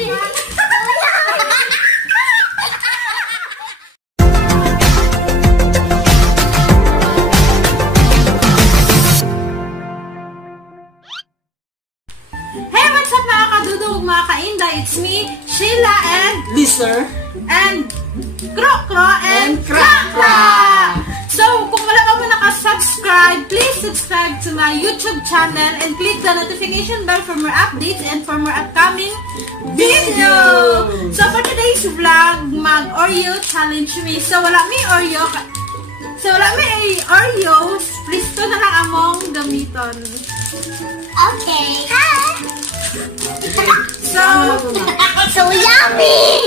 Hey, what's up mga kadudog, mga kainday? It's me, Sheila and Lister and Krokro and Krakra! So, kung wala pa mo nakasubscribe, please subscribe to my YouTube channel and click the notification bell for more updates and for more upcoming video! So, for today's vlog, mag-Oreo challenge me. So, wala may Oreo. Please to na lang among gamiton. Okay. Hi. So yummy.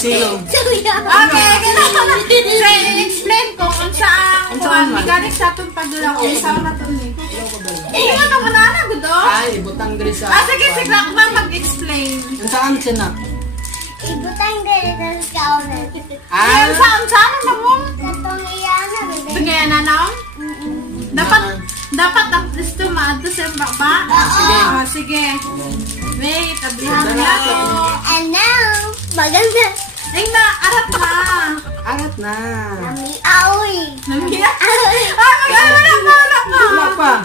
Okay, explain ko kung saan magaling sa itong pagdula kung saan na ito ni. Hindi mo naman na, gudo? Ay, ibutang diri sa... Sige, mag-explain. Saan siya na? Ibutang diri sa kaunan. Saan na mo? Katong iyana. Tungayan na na? Dapat ang gusto maadto sa baba? Sige. Wait, tabihan na to. And now, maganda. Ay na, arat na. Arat na. Nami aoy. Namiya? Wala pa. Wala pa.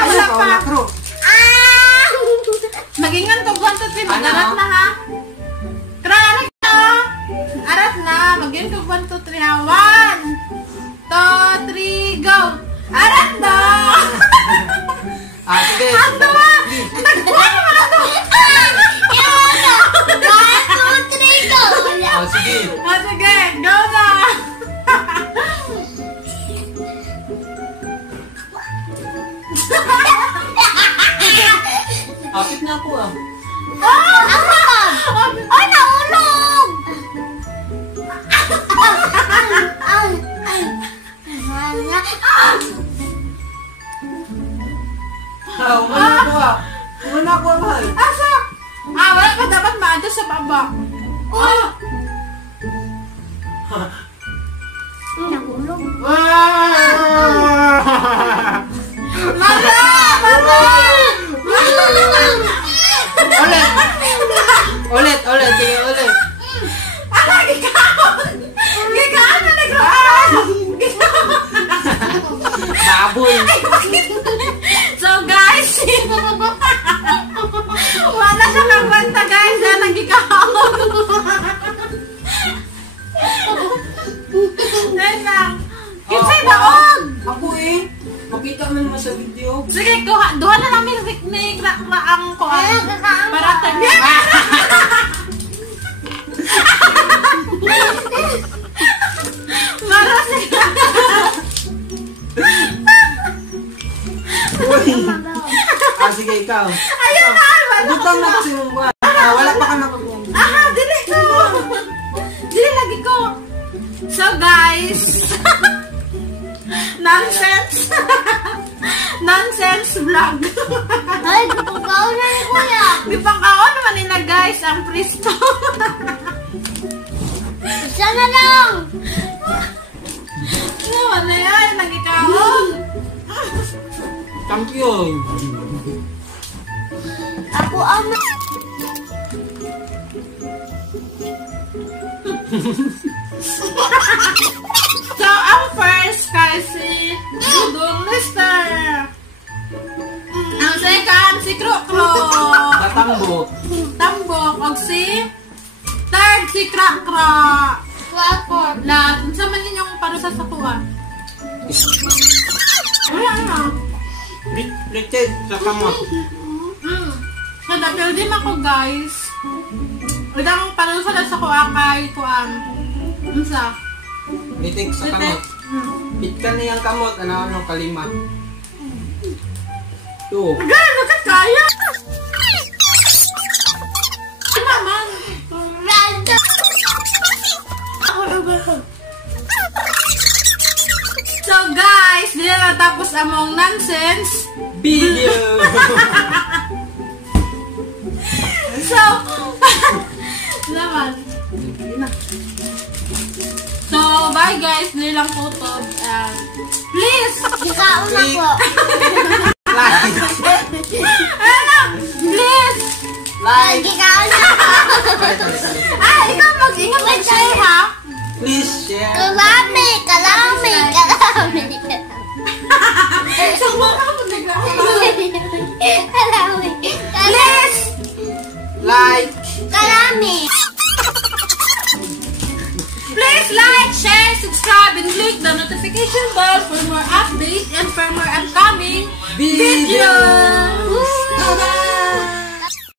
Wala pa. Nakro. Magingan ko 1, 2, 3. Mag-arat na ha. Arat na. Arat na. Magingan ko 1, 2, 3 ha. 1, 2, 3, go. Arat na. Sige. Ato ba? Nagbuhan naman ato. 1, 2, 3, go. Sige. Sige, go na. Apit na ako ah. Ay, naulog! Wala ako ah. Wala ako mahal. Asa? Wala pa dapat maado sa baba. Nahulog. Mala! Ulit. Sige, ulit. Gikaon na nag-aaral! Baboy. So guys, wala siya nagbanta guys, yan ang gikaon. Yan lang. Kinsay daog! Ako eh. Makita mo naman sa video. Sige, duha na namin ni Krakra ang kuhan. Para tayo. Mara siya. Sige, ikaw. Ayun na! Butang na kasi mong buwan. Wala pa ka nakapong. Dili ko! Dili lagi ko! So guys, nonsense vlog. Ay, pagkaon na ni Kuya. Di pa kaon naman nila guys ang Pristo. Isa na lang. Naman na yan, nagikaon. Champion. Ako ang... So, ang first kasi Dudong Lister. Ang second, si Krokro. Tatambok. Tambok. O si third, si Krakra. Kwakot. Lahat. Sa man ninyong parusa sa kuha. Wala na. Richard sa kamot. So, napildim ako guys. Udang parusa na sa kuha kay kuan. Unsa? Bitik sa kamot. Bitkan niyang kamot. Ano kalima. Ito. Gano'n ka kaya? Naman. Random. So guys, di na natapos among nonsense video. So, naman. So, bye guys. Dili lang po to. Please. Ikaw na po. Like. Ano? Please. Like. Ikaw na po. Ikaw mag-ingat mag-share ha. Please share. Kalami. Please. Like. Kalami. Please like, share, subscribe, and click the notification bell for more updates and for more upcoming videos. Bye-bye.